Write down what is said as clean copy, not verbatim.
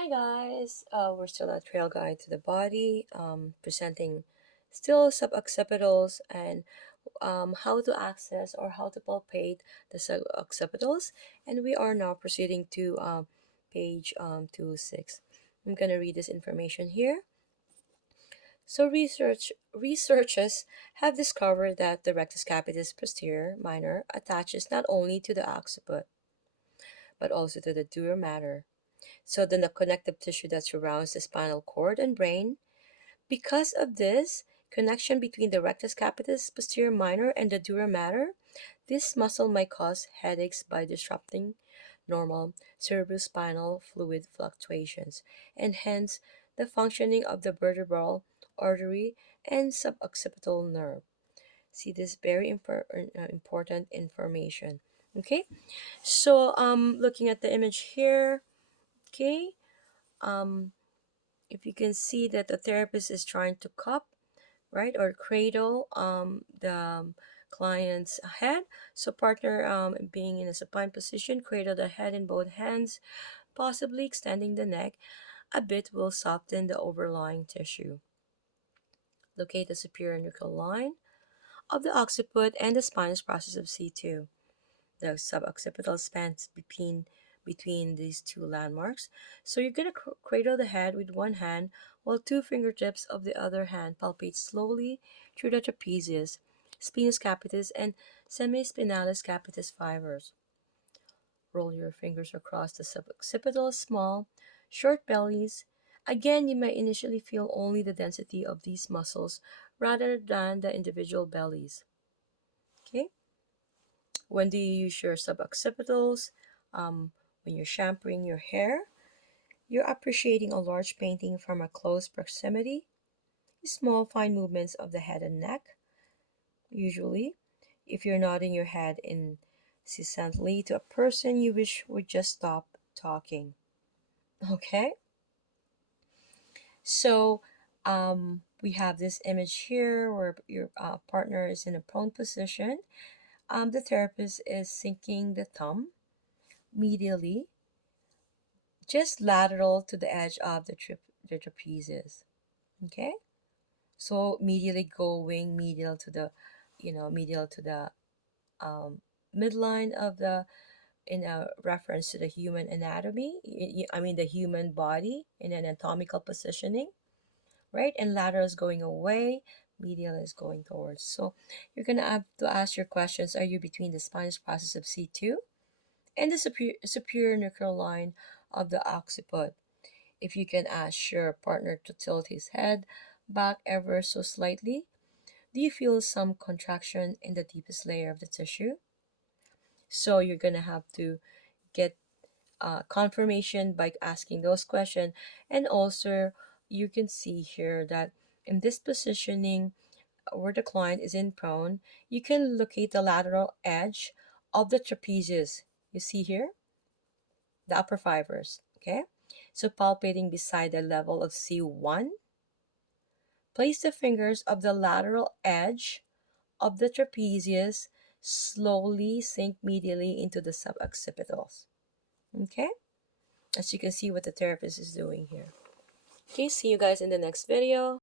Hi guys, we're still at Trailguide to the body, presenting still suboccipitals and how to access or how to palpate the suboccipitals, and we are now proceeding to page 26. I'm gonna read this information here. So researchers have discovered that the rectus capitis posterior minor attaches not only to the occiput but also to the dura mater, so the connective tissue that surrounds the spinal cord and brain. Because of this connection between the rectus capitis posterior minor and the dura mater, this muscle might cause headaches by disrupting normal cerebrospinal fluid fluctuations, and hence the functioning of the vertebral artery and suboccipital nerve. See this very important information. Okay, so looking at the image here. Okay, um, if you can see that the therapist is trying to cup, right, or cradle the client's head. So partner being in a supine position, cradle the head in both hands, possibly extending the neck a bit will soften the overlying tissue. Locate the superior nuchal line of the occiput and the spinous process of C2. The suboccipital spans between these two landmarks. So you're going to cradle the head with one hand while two fingertips of the other hand palpate slowly through the trapezius, spinous capitis, and semispinalis capitis fibers. Roll your fingers across the suboccipital small, short bellies. Again, you may initially feel only the density of these muscles rather than the individual bellies. Okay? When do you use your suboccipitals? When you're shampooing your hair, you're appreciating a large painting from a close proximity, small fine movements of the head and neck. Usually, if you're nodding your head incessantly to a person you wish would just stop talking. Okay? So, we have this image here where your partner is in a prone position. The therapist is sinking the thumb medially, just lateral to the edge of the trapezius. Okay, so medially going medial to the, medial to the midline of the, in a reference to the human anatomy. I mean the human body in an anatomical positioning, right? And lateral is going away, medial is going towards. So you're gonna have to ask your questions: Are you between the spinous process of C2 and the superior nuchal line of the occiput? If you can ask your partner to tilt his head back ever so slightly, do you feel some contraction in the deepest layer of the tissue? So you're going to have to get confirmation by asking those questions. And also, you can see here that in this positioning where the client is in prone, you can locate the lateral edge of the trapezius. You see here? The upper fibers, okay? So palpating beside the level of C1, place the fingers of the lateral edge of the trapezius, slowly sink medially into the suboccipitals. Okay? As you can see what the therapist is doing here. Okay, see you guys in the next video.